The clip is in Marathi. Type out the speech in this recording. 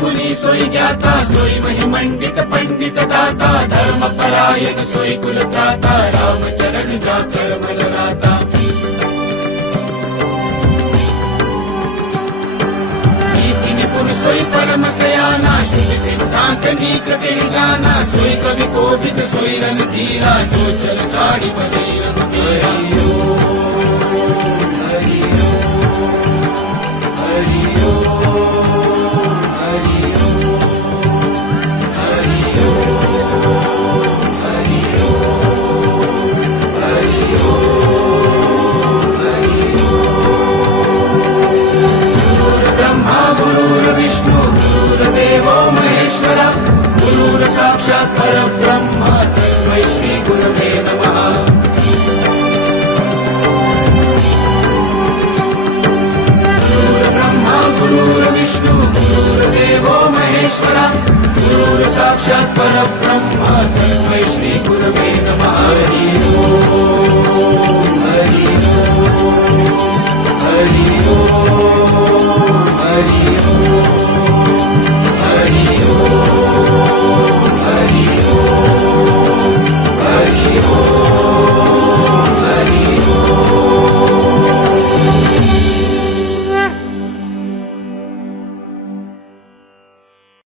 कुली सोई ज्ञाता सोई महिमंडित पंडित दाता धर्म परायण सोई कुलत्राता राम चरण जा कर्मल राता नीति निपुण सोई परम सयाना शुभ सिद्धांत नीक ते जाना सोई कवि कोविद सोई रणधीरा जो चल चाड़ी बजे रघुबीरा साक्षात् परब्रह्म तस्मै श्री गुरवे नमः। गुरुर्ब्रह्मा गुरुर्विष्णु गुरुर्देवो महेश्वरा गुरुर् साक्षात् परब्रह्म तस्मै श्री गुरवे नमः। हरि ओम हरि ओम हरि ओम हरि ओम।